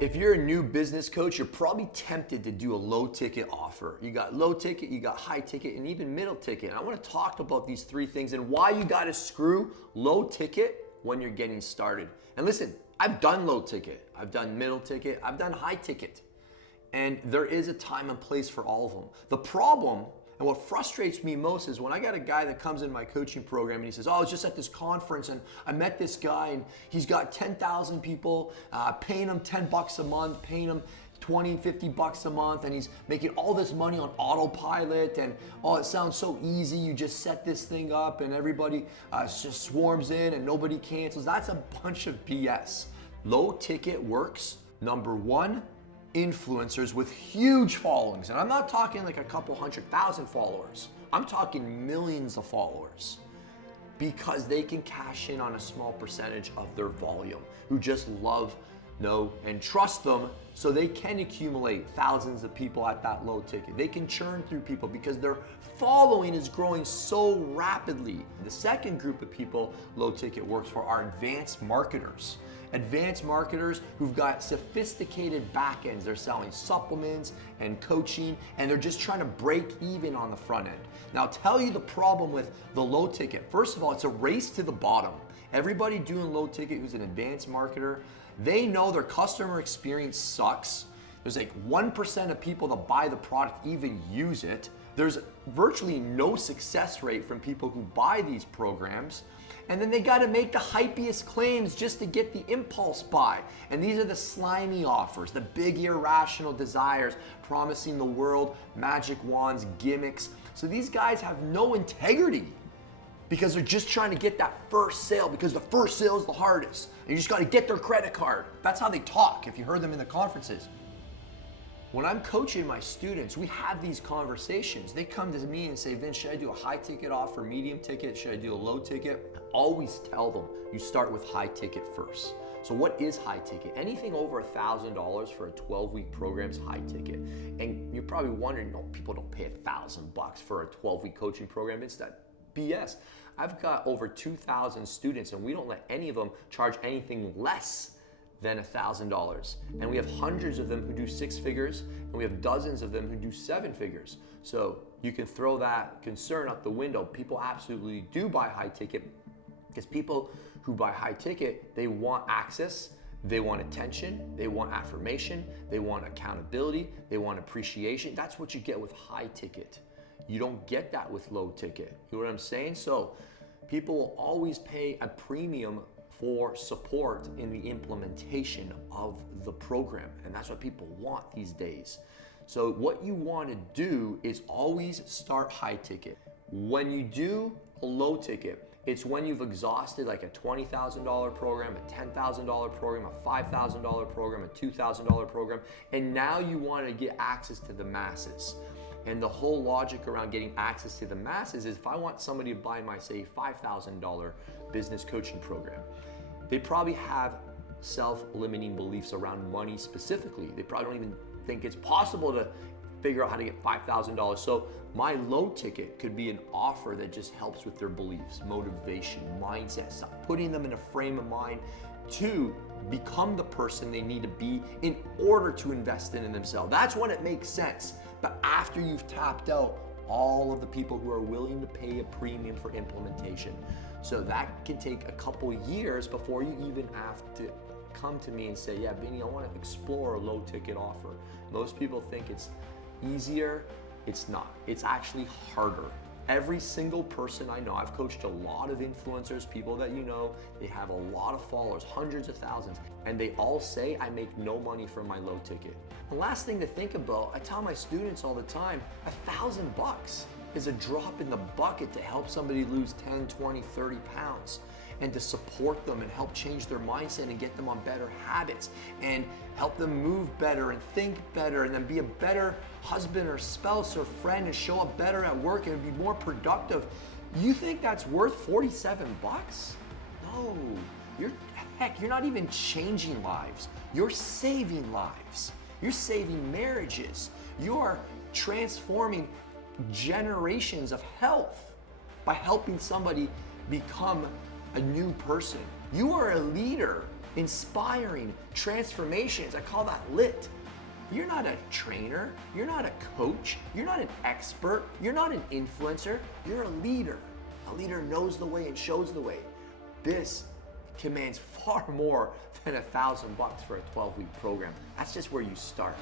If you're a new business coach, you're probably tempted to do a low ticket offer. You got low ticket, you got high ticket, and even middle ticket. And I want to talk about these three things and why you got to screw low ticket when you're getting started. And listen, I've done low ticket, I've done middle ticket, I've done high ticket. And there is a time and place for all of them. The problem, and what frustrates me most, is when I got a guy that comes in my coaching program and he says, oh, I was just at this conference and I met this guy and he's got 10,000 people, paying him 10 bucks a month, paying him 20, 50 bucks a month, and he's making all this money on autopilot, and oh, it sounds so easy. You just set this thing up and everybody just swarms in and nobody cancels. That's a bunch of BS. Low ticket works, number one, influencers with huge followings. And I'm not talking like a couple 100,000 followers. I'm talking millions of followers, because they can cash in on a small percentage of their volume, who just love, know, and trust them, so they can accumulate thousands of people at that low ticket. They can churn through people because their following is growing so rapidly. The second group of people low ticket works for are advanced marketers. Advanced marketers who've got sophisticated back ends. They're selling supplements and coaching, and they're just trying to break even on the front end. Now, I'll tell you the problem with the low ticket. First of all, it's a race to the bottom. Everybody doing low ticket who's an advanced marketer, they know their customer experience sucks. There's like 1% of people that buy the product even use it. There's virtually no success rate from people who buy these programs. And then they got to make the hypiest claims just to get the impulse buy. And these are the slimy offers, the big irrational desires, promising the world magic wands, gimmicks. So these guys have no integrity, because they're just trying to get that first sale, because the first sale is the hardest. And you just got to get their credit card. That's how they talk if you heard them in the conferences. When I'm coaching my students, we have these conversations. They come to me and say, Vince, should I do a high ticket offer, medium ticket? Should I do a low ticket? I always tell them, you start with high ticket first. So what is high ticket? Anything over $1,000 for a 12-week program is high ticket. And you're probably wondering, no, people don't pay $1,000 for a 12-week coaching program. It's that BS. I've got over 2,000 students, and we don't let any of them charge anything less than $1,000. And we have hundreds of them who do 6 figures, and we have dozens of them who do 7 figures. So you can throw that concern out the window. People absolutely do buy high ticket, because people who buy high ticket, they want access, they want attention, they want affirmation, they want accountability, they want appreciation. That's what you get with high ticket. You don't get that with low ticket. You know what I'm saying? So people will always pay a premium for support in the implementation of the program. And that's what people want these days. So what you want to do is always start high ticket. When you do a low ticket, it's when you've exhausted like a $20,000 program, a $10,000 program, a $5,000 program, a $2,000 program, and now you want to get access to the masses. And the whole logic around getting access to the masses is, if I want somebody to buy my, say, $5,000 business coaching program, they probably have self-limiting beliefs around money specifically. They probably don't even think it's possible to figure out how to get $5,000. So my low ticket could be an offer that just helps with their beliefs, motivation, mindset stuff, putting them in a frame of mind to become the person they need to be in order to invest in themselves. That's when it makes sense. But after you've tapped out all of the people who are willing to pay a premium for implementation. So that can take a couple years before you even have to come to me and say, yeah, Vinny, I want to explore a low ticket offer. Most people think it's easier. It's not. It's actually harder. Every single person I know, I've coached a lot of influencers, people that you know, they have a lot of followers, hundreds of thousands, and they all say, I make no money from my low ticket. The last thing to think about, I tell my students all the time, $1,000 is a drop in the bucket to help somebody lose 10, 20, 30 pounds, and to support them and help change their mindset and get them on better habits and help them move better and think better and then be a better husband or spouse or friend and show up better at work and be more productive. You think that's worth $47? No, you're not even changing lives. You're saving lives. You're saving marriages. You're transforming generations of health by helping somebody become a new person. You are a leader inspiring transformations. I call that lit. You're not a trainer, you're not a coach, you're not an expert, you're not an influencer, you're a leader. A leader knows the way and shows the way. This commands far more than $1,000 for a 12-week program. That's just where you start.